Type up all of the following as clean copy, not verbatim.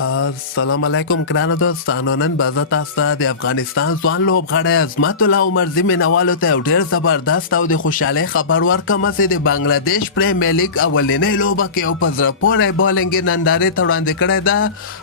السلام علیکم ګرانو دوستانو. نن به زه تاسو ته د افغانستان ځوان لوبغاړی عظمت الله عمرزي مینوالو ته یو ډېر زبردست او د خوشحالۍ خبر ورکوم چې د بنګلادیش پریمیر لیګ اولنۍ لوبه کې یو په زړه پورې بالنګ یې نندارې ته وړاندې کړې ده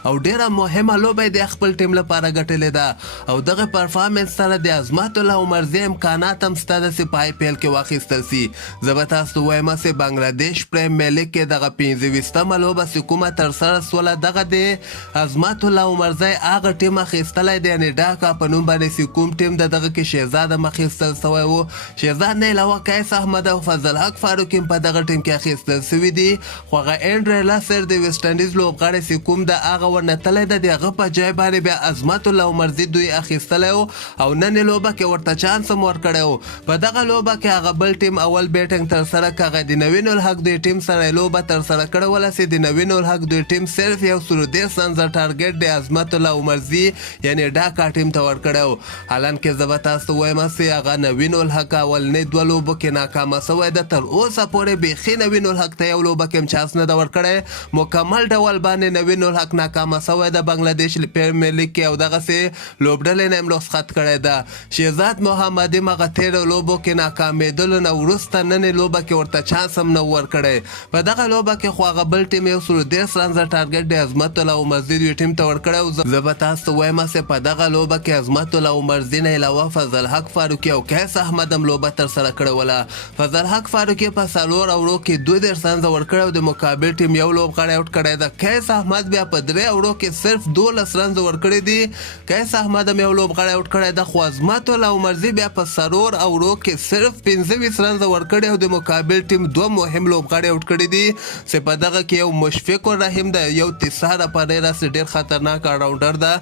او ډېره مهمه لوبه یې د خپل ټیم لپاره ګټلې ده او دغه پرفارمنس سره د عظمت الله عمرزي امکانات هم شته ده چې په آی پی ایل کې واخیستل سي. زه به تاسو ته وایم چې بنګلادیش پریمیر لیګ کې دغه 25مه لوبه چې کومه ترسره سوله دغه د عظمت الله عمرزي هغه ټیم اخیستلی دی، یعنې ډاکا په نوم باندې چې کوم ټیم د دغه کې شهزاد هم اخیستل سوی و. شهزاد نه علاوه قیس احمد او فضل حق فاروق هم په دغه ټیم کې اخیستل سوي دي، خو هغه اینډری لاسر د ویسټ انډیز لوبغاړی چې کوم د هغه ورنتلی ده د هغه په ځای باندې بیا عظمت الله عمرزي دوی اخیستلی و او نن یې لوبه کې ورته چانس هم ورکړی و. په دغه لوبه کې هغه بل ټیم اول بیټنګ ترسره کړ، هغه د نوین الحق دوی ټیم سره یې لوبه ترسره کړې وله چې د نوین الحق دوی ټیم صرف یو سلو دېرش رنزه ټارګټ د عظمت الله عمرزي یعنې ډاکا ټیم ته ورکړی و. حالانکې زه به تاسو ته وایم چې هغه نوین الحق اولنۍ دوه لوبو کې ناکامه سوی ده. تر اوسه پورې بیخي نوین الحق ته یو لوبه کې هم چانس نه ده ورکړی، مکمل ډول باندې نوین الحق ناکامه سوی ده بنګلادیش پریمیر لیګ کې او دغسې لوبډلې نه هم رخصت کړی ده. شهزاد محمدي هم هغه تېرو لوبو کې ناکامېدلو نه وروسته نن یې لوبه کې ورته چانس هم نه ورکړی. په دغه لوبه کې خو هغه بل ټیم یو سلو دېرش رنزه ټارګټ د عظمت الله عمرزي دوی ټیم ته ورکړی او زه به تاسو ته وایم چې په دغه لوبه کې عظمت الله عمرزي نه علاوه فضل حق فاروقي او قیس احمد هم لوبه ترسره کړې وله. فضل حق فاروقي په څلور اوړو کې 32 رنزه ورکړی او د مقابل ټیم یو لوبغاړی آوټ کړی ده. قیس احمد بیا په 3 اوړو کې صرف 12 رنزه ورکړي دي. قیس احمد هم یو لوبغاړی آوټ کړی ده، خو عظمت الله عمرزي بیا په څلور اوړو کې صرف 25 رنزه ورکړي او د مقابل ټیم دوه مهم لوبغاړي آوټ کړي دي چې په دغه کې یو مشفق الرحیم ده، یو تسارا پریرا چې ډېر خطرناک راونډر ده.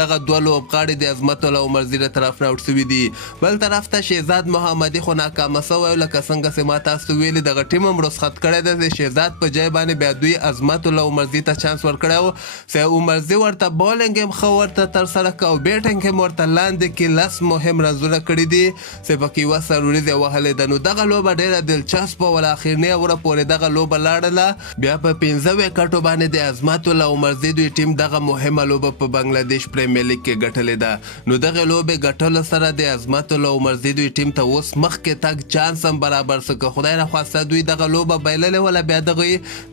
دغه دوه لوبغاړي د عظمت الله عمرزي له طرف نه آوټ سوي دي. بل طرف ته شهزاد محمدي خو ناکامه سوی لکه څنګه چې ما تاسو ته ویلي دغه ټیم هم رخصت کړی ده. د شهزاد په ځای باندې بیا دوی عظمت الله عمرزي ته چانس ورکړی و چې عمرزي ورته بالنګ هم ښه ورته ترسره کړه او بیټنګ هم ورته لاندې کې 10 مهم رنزونه کړي دي چې پکې یوه سروریزه وهلې ده. نو دغه لوبه ډېره دلچسپه وله، اخرنۍ اوره پورې دغه لوبه لاړله. بیا په 15 وکټو باندې د عظمت الله عمرزي دوی ټیم دغه مهمه لوبه په بنګلادیش پریمیر لیګ کې ګټلې ده. نو دغه لوبې ګټلو سره د عظمت الله عمرزي دوی ټیم ته اوس مخکې تګ چانس هم برابر سو. که خدای نخواسته دوی دغه لوبه بایللې وله بیا دغه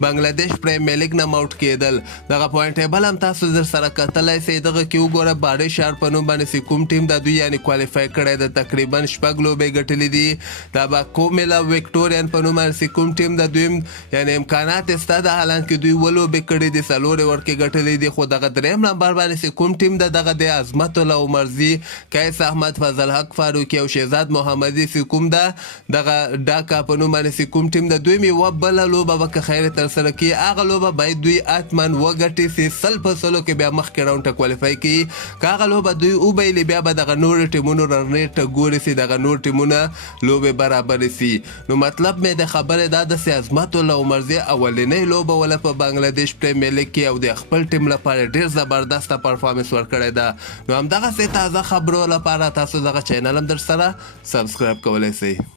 بنګلادیش پریمیر لیګ نه هم آوټ کېدل. دغه پوینټ ټیبل هم تاسو در سره کتلی سئ. دغه کې وګوره باډۍ شار په نوم باندې چې کوم ټیم د دوی یعنې کوالیفای کړی ده، تقریبا 6 لوبې ګټلې دي. دا به کومیلا وکټورین په نوم باندې چې کوم ټیم د دوی یعنې امکانات یې شته ده، حالانکې دوی 7 لوبې کړي دي، 4 یې ورکې ګټلې دي. خو دغه درېیم نمبر باندې چې کوم ټیم د دغه د عظمت الله عمرزي، قیس احمد، فضل حق فاروقي او شهزاد محمدي چې کوم ده دغه ډاکا په نوم باندې چې کوم ټیم د دوی مې یوه بله لوبه به که خیر ترسره کړي، هغه لوبه باید دوی حتما وګټي چې 100% کې بیا مخکې راونډ ته کوالیفای کړي. که هغه لوبه دوی وبایلي بیا به دغه نورو ټیمونو رنریټ ته ګوري چې دغه نور ټیمونه لوبې برابرې سي. نو مطلب مې د خبرې دا ده چې عظمت الله عمرزي اولنۍ لوبه وله په بنګلادیش پریمیر لیګ کې او د خپل ټیم لپاره ډېر زبردسته پرفارمنس ورکړی ده. نو همدغسې تازه خبرو لپاره تاسو دغه چینل هم در سره سبسکرایب کولی سئ.